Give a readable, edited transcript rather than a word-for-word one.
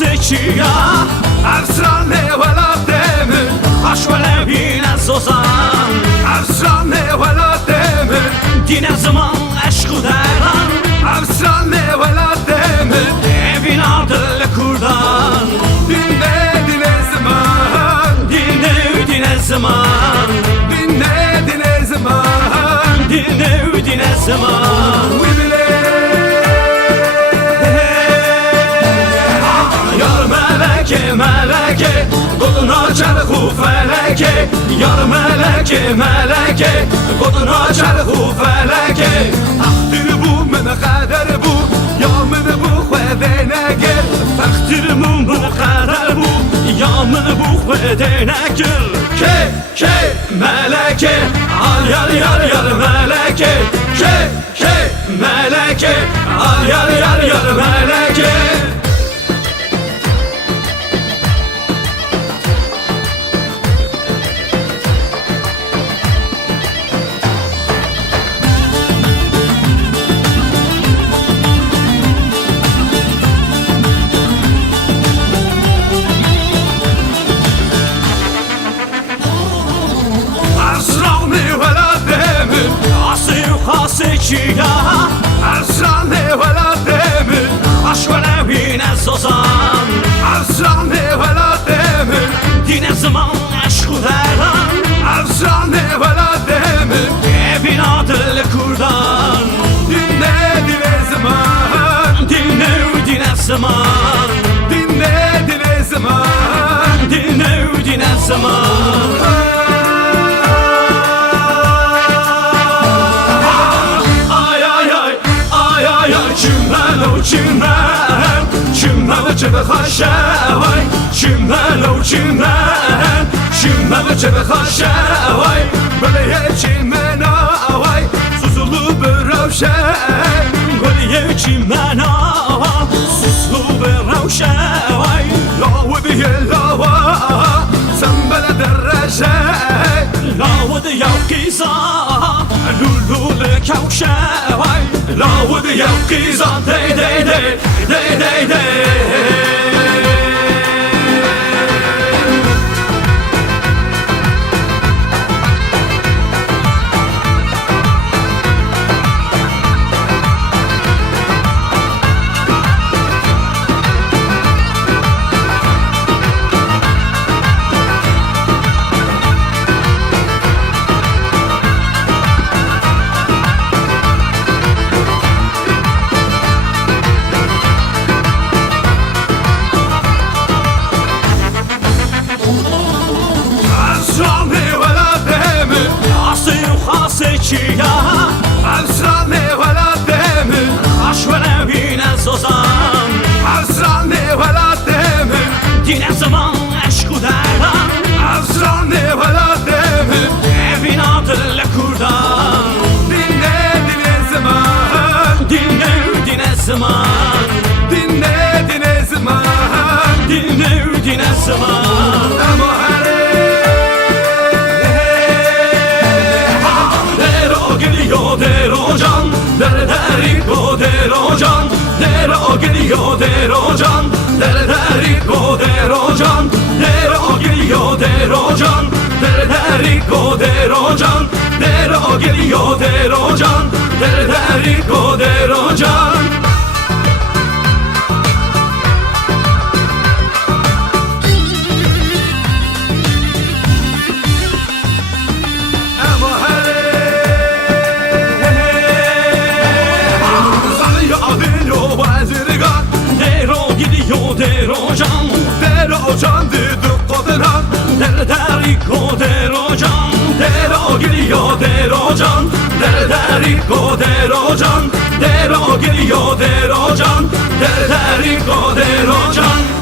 خاصكيا أفسرني ولا دمر خاش ولا بينا زوزان أفسرني ولا دمر دينا زمان عشق داران أفسرني ولا دمر evin ardı kurdan dinle zaman dinle zaman dinle zaman dinle zaman yar meleke meleke koduna çarhu feleke yar meleke meleke koduna çarhu feleke takdir bu men kader bu ya men bu خديناكر تختر من قرار بو يا من بو خديناكر كي ملكة يار يار يار ملكة كي ملكة يار يار يار ملكة خاصكيا أفسرني ولا دمر عش ولا بينا زوزان أفسرني ولا دمر دينا زمان عشق داران أفسرني ولا دمر evin adı kurdan dinle zaman dinle zaman dinle zaman dinle zaman Çimmen çebe haşavay Çimmen çebe haşavay Böyle çimmen avay Susulu bir ravşay Böyle çimmen avay Susulu bir ravşay Lavu diye lava Sen bana derreşay Lavu diye kıza Lululu kavşavay Lavu diye kıza Dey dey dey dey dey dey خاصكيا أفسرني ولا دمر عش ولا بينا زوزان أفسرني ولا دمر دينا زمان عشق داران أفسرني ولا دمر evin adı kurdan dinle zaman dinle zaman dinle zaman dinle zaman ama derocan derderiko derocan dero geliyor derocan derderiko derocan dero geliyor derocan derderiko derocan dero geliyor derocan derderiko derocan derocan derocan dedi koderan derderiko derocan dero geliyor derocan derderiko derocan dero geliyor derocan derderiko derocan